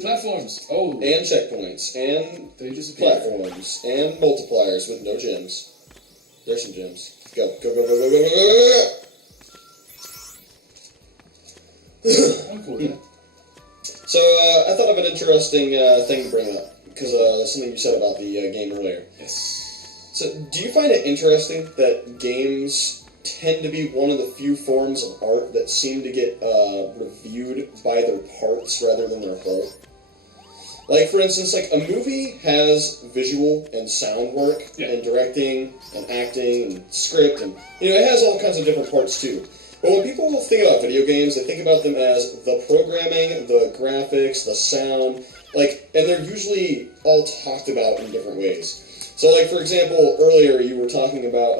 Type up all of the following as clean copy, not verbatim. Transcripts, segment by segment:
platforms. Oh. And checkpoints. And platforms. And multipliers with no gems. There's some gems. Go. Go, go, go, go, go, go, go, go. I'm cool with that. So, I thought of an interesting thing to bring up. Because something you said about the game earlier. Yes. So, do you find it interesting that games tend to be one of the few forms of art that seem to get reviewed by their parts rather than their whole? Like, for instance, like, a movie has visual and sound work, and directing, and acting, and script, and, it has all kinds of different parts, too. But when people think about video games, they think about them as the programming, the graphics, the sound, and they're usually all talked about in different ways. So, like, for example, earlier you were talking about,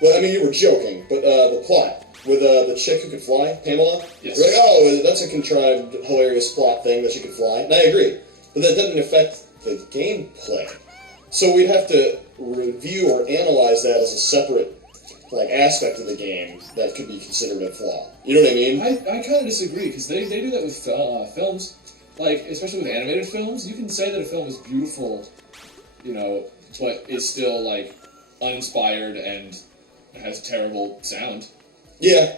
you were joking, but the plot with the chick who could fly, Pamela. Yes. You're like, oh, that's a contrived, hilarious plot thing that she could fly. And I agree, but that doesn't affect the gameplay. So we'd have to review or analyze that as a separate, aspect of the game that could be considered a flaw. You know what I mean? I kind of disagree, because they do that with films. Especially with animated films, you can say that a film is beautiful, but is still, uninspired and has terrible sound. Yeah.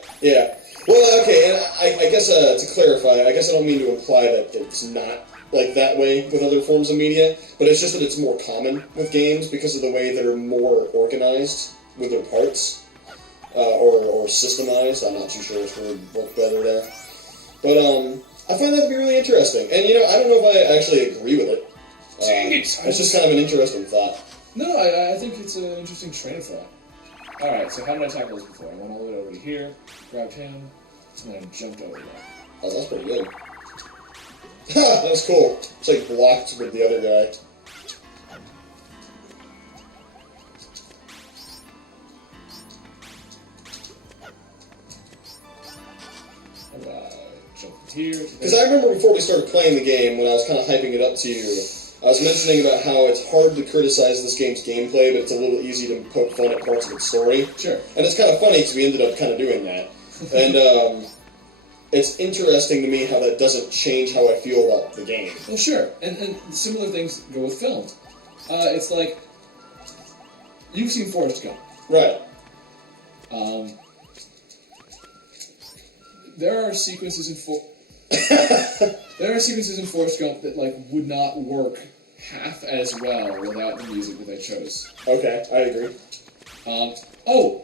Well, okay, and I guess to clarify, I guess I don't mean to imply that it's not that way with other forms of media, but it's just that it's more common with games because of the way they're more organized with their parts, or systemized. I'm not too sure which word worked better there. But, I find that to be really interesting. And, I don't know if I actually agree with it. It's just kind of an interesting thought. No, I think it's an interesting train of thought. Alright, so how did I tackle this before? I went all the way over to here, grabbed him, and then jumped over there. Oh, that's pretty good. Ha! That was cool. It's blocked with the other guy. Because I remember before we started playing the game, when I was kind of hyping it up to you, I was mentioning about how it's hard to criticize this game's gameplay, but it's a little easy to poke fun at parts of its story. Sure. And it's kind of funny because we ended up kind of doing that. And it's interesting to me how that doesn't change how I feel about the game. Well, sure. And similar things go with films. It's like, you've seen Forrest Gump. Right. There are sequences in Forrest Gump that would not work half as well without the music that they chose. Okay, I agree.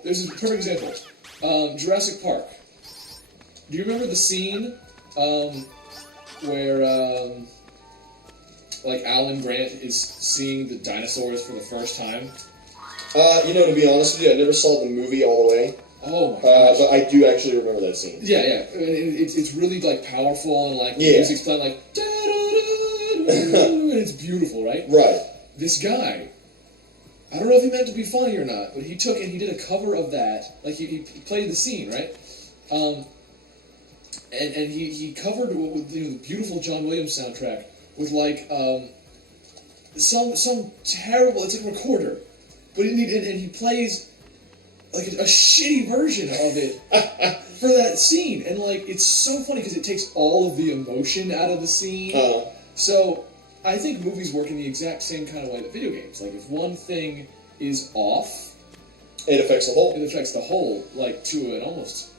There's a perfect example. Jurassic Park. Do you remember the scene where Alan Grant is seeing the dinosaurs for the first time? To be honest with you, I never saw the movie all the way. Oh my gosh. But I do actually remember that scene. Yeah. It's really powerful and the music's playing and it's beautiful, right? Right. This guy, I don't know if he meant to be funny or not, but he took and he did a cover of that. He played the scene, right? And he covered with the beautiful John Williams soundtrack with some terrible. It's a recorder, but he plays a shitty version of it for that scene, and it's so funny because it takes all of the emotion out of the scene. So I think movies work in the exact same kind of way that video games. If one thing is off, it affects the whole. It affects the whole, to an almost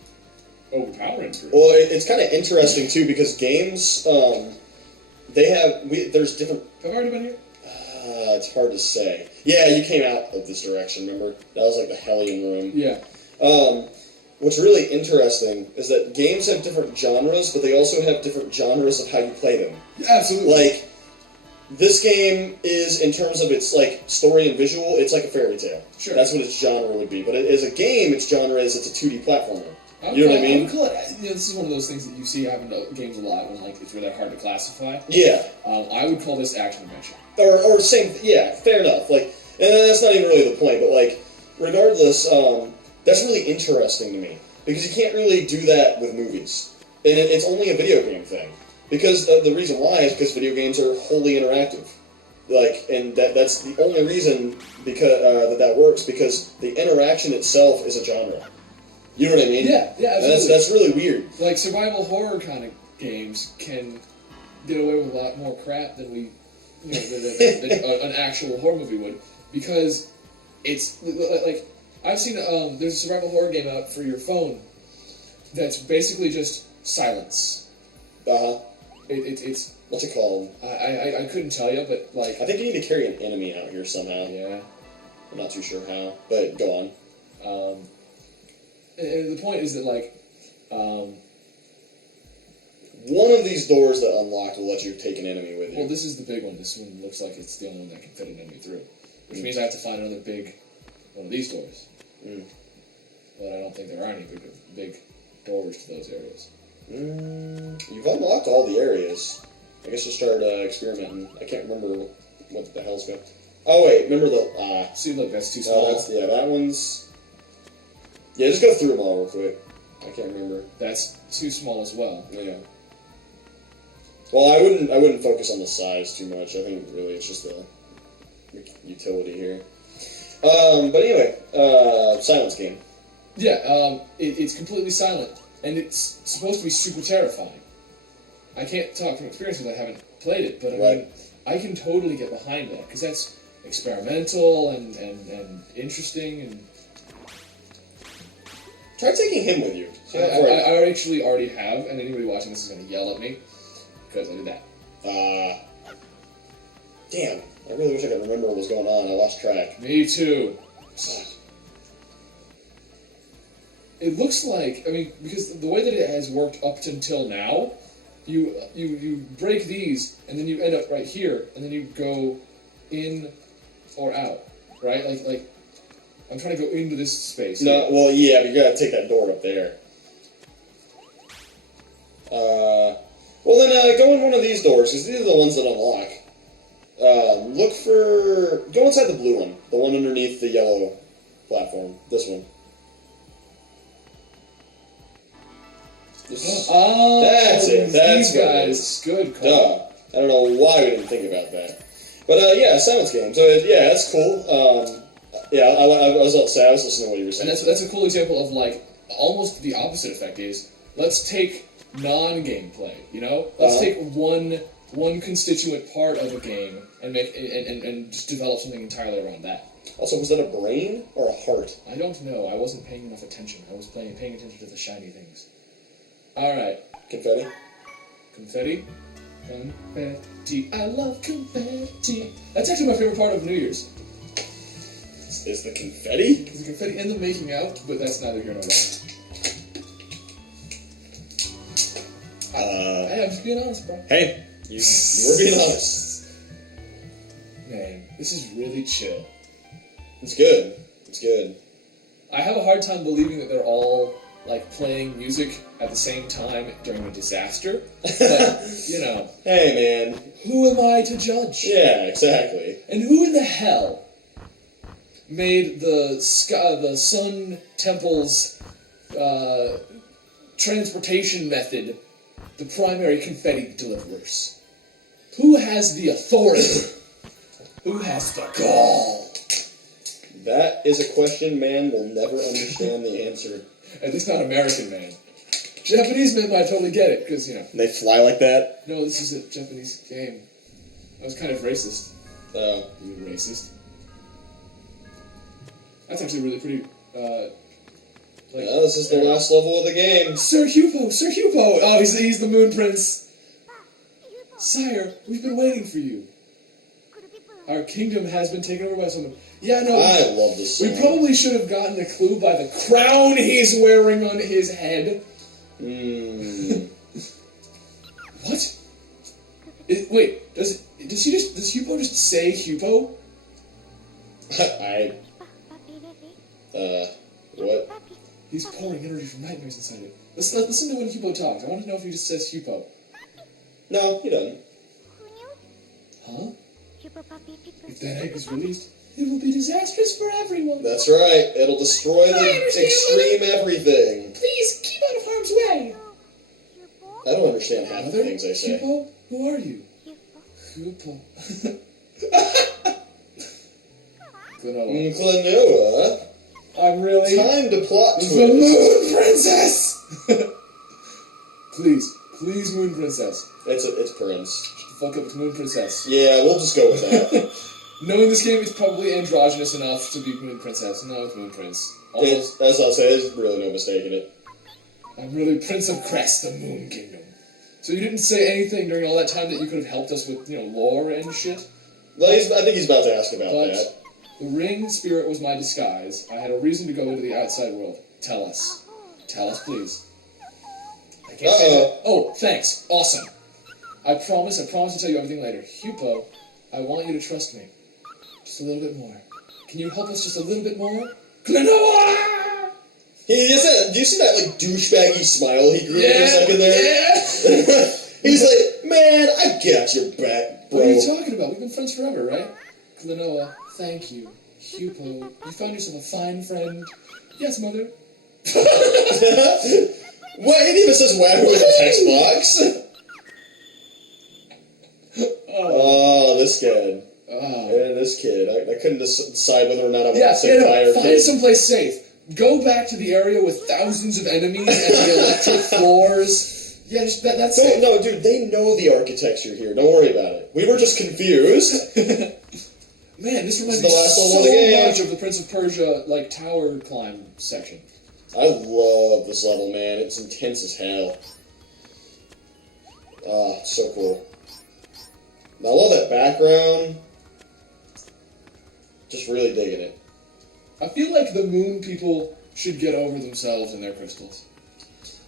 overpowering degree. Well, it's kind of interesting too because games, there's different. Have I already been here? It's hard to say. Yeah, you came out of this direction, remember? That was the Hellion room. Yeah. What's really interesting is that games have different genres, but they also have different genres of how you play them. Absolutely. This game is, in terms of its, story and visual, it's like a fairy tale. Sure. That's what its genre would be. But as a game, its genre is it's a 2D platformer. You know what I mean? This is one of those things that you see happen to games a lot when it's really hard to classify. Yeah. I would call this action adventure. Or same, yeah, fair enough. And that's not even really the point, but regardless, that's really interesting to me because you can't really do that with movies, and it's only a video game thing. Because the reason why is because video games are wholly interactive, and that's the only reason because that works because the interaction itself is a genre. You know what I mean? Yeah, absolutely. And that's really weird. Survival horror kind of games can get away with a lot more crap than we, than an actual horror movie would, because it's like I've seen there's a survival horror game out for your phone that's basically just silence. It's what's it called? I couldn't tell you, but like I think you need to carry an enemy out here somehow. Yeah, I'm not too sure how, but go on. And the point is that like. One of these doors that unlocked will let you take an enemy with you. Well, this is the big one. This one looks like it's the only one that can fit an enemy through. Which means I have to find another big one of these doors. But I don't think there are any big doors to those areas. You've unlocked all the areas. I guess you'll start experimenting. I can't remember what the hell's going on. Oh, wait. Remember the... See, look, that's too small. That one's... Yeah, just go through them all real quick. I can't remember. That's too small as well. Yeah. Well, I wouldn't focus on the size too much. I think really it's just the utility here. But anyway, silence game. Yeah, it's completely silent, and it's supposed to be super terrifying. I can't talk from experience because I haven't played it, but I mean, I can totally get behind that because that's experimental and interesting and. Try taking him with you. I actually already have, and anybody watching this is going to yell at me because I did that. Damn. I really wish I could remember what was going on. I lost track. Me too. It looks like, I mean, because the way that it has worked up until now, you break these, and then you end up right here, and then you go in or out, right? Like I'm trying to go into this space. No, well, yeah, but you gotta take that door up there. Well then, go in one of these doors, because these are the ones that unlock. Go inside the blue one. The one underneath the yellow platform. This one. That's it. That's these guys. Good call. Duh. I don't know why we didn't think about that. But, yeah, silence game. So, yeah, that's cool. Yeah, I was listening to what you were saying. And that's a cool example of, like, almost the opposite effect is, let's take non-gameplay, you know? Let's take one constituent part of a game and make and just develop something entirely around that. Also, was that a brain or a heart? I don't know. I wasn't paying enough attention. I was paying attention to the shiny things. Alright. Confetti? Confetti? Confetti. I love confetti. That's actually my favorite part of New Year's. Is the confetti? There's the confetti and the making out, but that's neither here nor there. Hey, I'm just being honest, bro. Hey, you were being honest. Man, this is really chill. It's good. It's good. I have a hard time believing that they're all, like, playing music at the same time during a disaster. But, you know. Hey, man. Who am I to judge? Yeah, exactly. And who in the hell made the Sun Temple's transportation method the primary confetti deliverers? Who has the authority? Who has the gall? That is a question man will never understand the answer. At least not American man. Japanese men might totally get it, because, you know. They fly like that? No, this is a Japanese game. I was kind of racist. Oh. You racist. That's actually really pretty, this is the last level of the game. Sir Hupo! Sir Hupo! Oh, he's the Moon Prince. Sire, we've been waiting for you. Our kingdom has been taken over by someone. Yeah, no. I love this song. We probably should have gotten the clue by the crown he's wearing on his head. What? Wait, does Hupo just say Hupo? What? He's pouring energy from nightmares inside him. Listen to when Hupo talks. I want to know if he just says Hupo. No, he doesn't. Huh? If that egg is released, it will be disastrous for everyone. That's right. It'll destroy the extreme everything. Please, keep out of harm's way. I don't understand half the things I say. Hupo? Who are you? Hupo. Klonoa. I'm really... Time to plot twist. The Moon Princess! Please, Please, Moon Princess. It's Prince. Shut the fuck up, it's Moon Princess. Yeah, we'll just go with that. Knowing this game, it's probably androgynous enough to be Moon Princess. No, it's Moon Prince. Almost, That's what I'll say. There's really no mistaking it. I'm really Prince of Crest, the Moon Kingdom. So you didn't say anything during all that time that you could have helped us with, lore and shit? Well, I think he's about to ask about that. The ring spirit was my disguise. I had a reason to go into the outside world. Tell us. Tell us, please. I can't say that. Oh, thanks. Awesome. I promise to tell you everything later. Hupo, I want you to trust me. Just a little bit more. Can you help us just a little bit more? Klonoa! Do you see that, douchebaggy smile he grew for a second there? Yeah! He's like, man, I got your back, bro. What are you talking about? We've been friends forever, right? Klonoa, thank you. Hupo, you found yourself a fine friend. Yes, mother. What? It even says whack with a text box. Oh, this kid. Oh. Yeah, this kid. I couldn't decide whether or not I wanted to say hi or find kid. someplace safe. Go back to the area with thousands of enemies and the electric floors. Yeah, that's safe. No, dude, they know the architecture here. Don't worry about it. We were just confused. Man, this reminds me so much of the Prince of Persia, tower climb section. I love this level, man. It's intense as hell. Ah, so cool. I love that background. Just really digging it. I feel like the moon people should get over themselves and their crystals.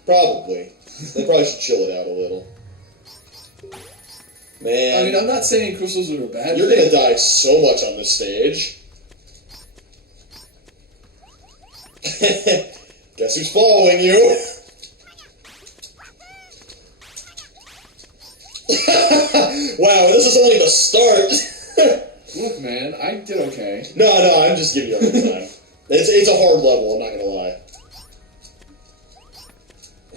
Probably. They probably should chill it out a little. Man. I mean, I'm not saying crystals are a bad You're thing. gonna die so much on this stage. Guess who's following you? Wow, this is only the start. Look, man, I did okay. No, I'm just giving you a hard time. It's a hard level, I'm not gonna lie.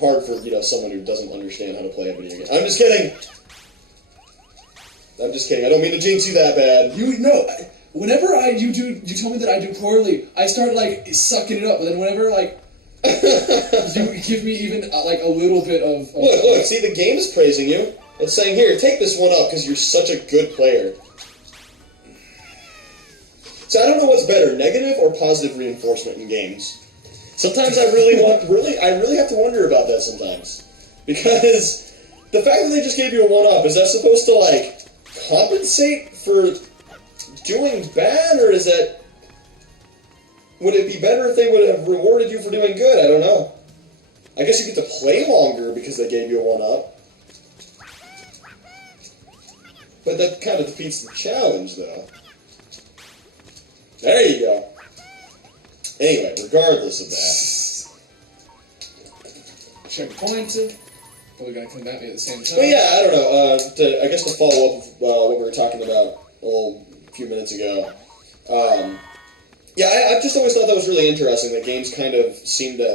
Hard for, someone who doesn't understand how to play a video game. I'm just kidding. I don't mean to jinx you that bad. Whenever you tell me that I do poorly, I start sucking it up. But then whenever you give me even a little bit of look, see, the game is praising you. It's saying, here, take this one up because you're such a good player. So I don't know what's better, negative or positive reinforcement in games. Sometimes I really have to wonder about that sometimes. Because the fact that they just gave you a 1-up, is that supposed to, compensate for doing bad, or would it be better if they would have rewarded you for doing good? I don't know. I guess you get to play longer because they gave you a 1-up. But that kind of defeats the challenge, though. There you go. Anyway, regardless of that. Checkpoint. Probably gonna come at me at the same time. But yeah, I don't know. I guess to follow up with what we were talking about a few minutes ago. I've just always thought that was really interesting. That games kind of seem to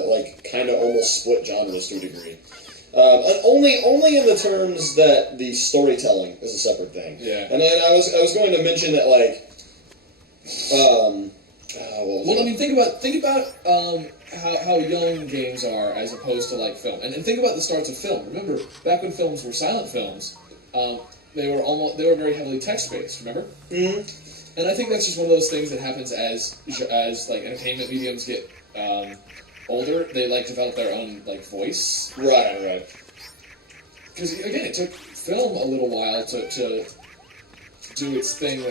almost split genres to a degree. And only in the terms that the storytelling is a separate thing. Yeah. And then I was going to mention that think about how young games are as opposed to film, and think about the starts of film. Remember, back when films were silent films, they were very heavily text based. Remember? Mm-hmm. And I think that's just one of those things that happens as entertainment mediums get older. They develop their own voice. Right. Because again, it took film a little while to do its thing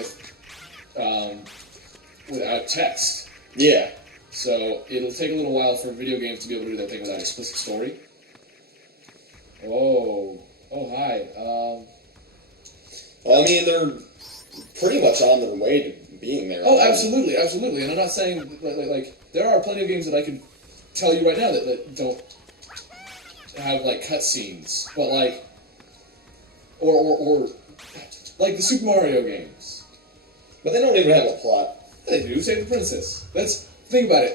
without text. Yeah. So it'll take a little while for video games to be able to do that thing without explicit story. Oh, hi. I mean, they're pretty much on their way to being there. Oh, absolutely. And I'm not saying there are plenty of games that I could tell you right now that don't have cutscenes, but or the Super Mario games. But they don't even have a plot. They do. Save the princess. Think about it.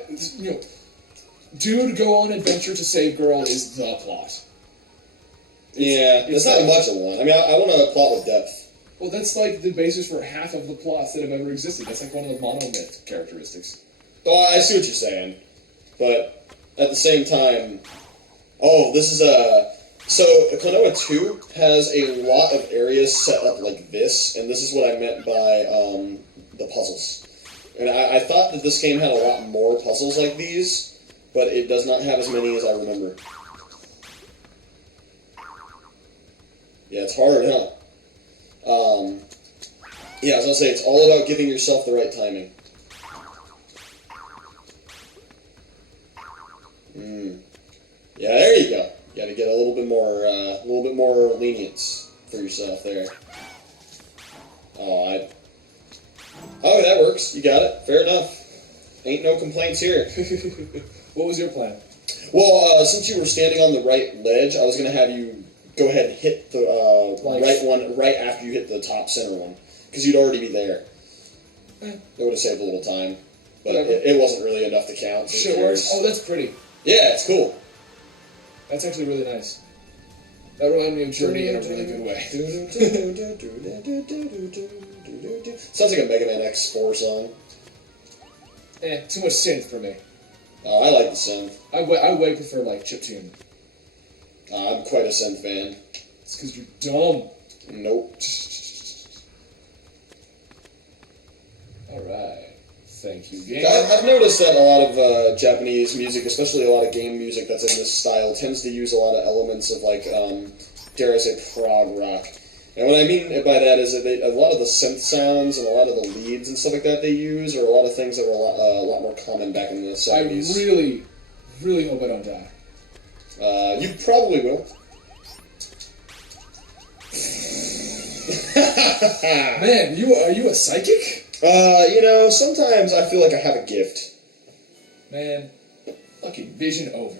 Dude, go on adventure to save girl is the plot. It's not much of one. I mean, I want a plot with depth. Well, that's the basis for half of the plots that have ever existed. That's one of the monomyth characteristics. Oh, I see what you're saying. But at the same time, this is So, Klonoa 2 has a lot of areas set up like this, and this is what I meant by the puzzles. And I thought that this game had a lot more puzzles like these, but it does not have as many as I remember. Yeah, it's hard, huh? Yeah, I was gonna say, it's all about giving yourself the right timing. Yeah, there you go. You got to get a little bit more lenience for yourself there. Oh, that works. You got it. Fair enough. Ain't no complaints here. What was your plan? Well, since you were standing on the right ledge, I was gonna have you go ahead and hit the right one right after you hit the top center one, because you'd already be there. It would have saved a little time, but it wasn't really enough to count. So Sure. Oh, that's pretty. Yeah, it's cool. That's actually really nice. That reminded me of Journey in a really good way. Sounds like a Mega Man X4 song. Too much synth for me. I like the synth. I way prefer like chiptune. I'm quite a synth fan. It's because you're dumb. Nope. Alright. Thank you, game. I've noticed that a lot of Japanese music, especially a lot of game music that's in this style, tends to use a lot of elements of, like, dare I say, prog rock. And what I mean by that is that a lot of the synth sounds and a lot of the leads and stuff like that they use are a lot of things that were a lot more common back in the 70s. I really, really hope I don't die. You probably will. Man, are you a psychic? Sometimes I feel like I have a gift. Man, fucking vision over.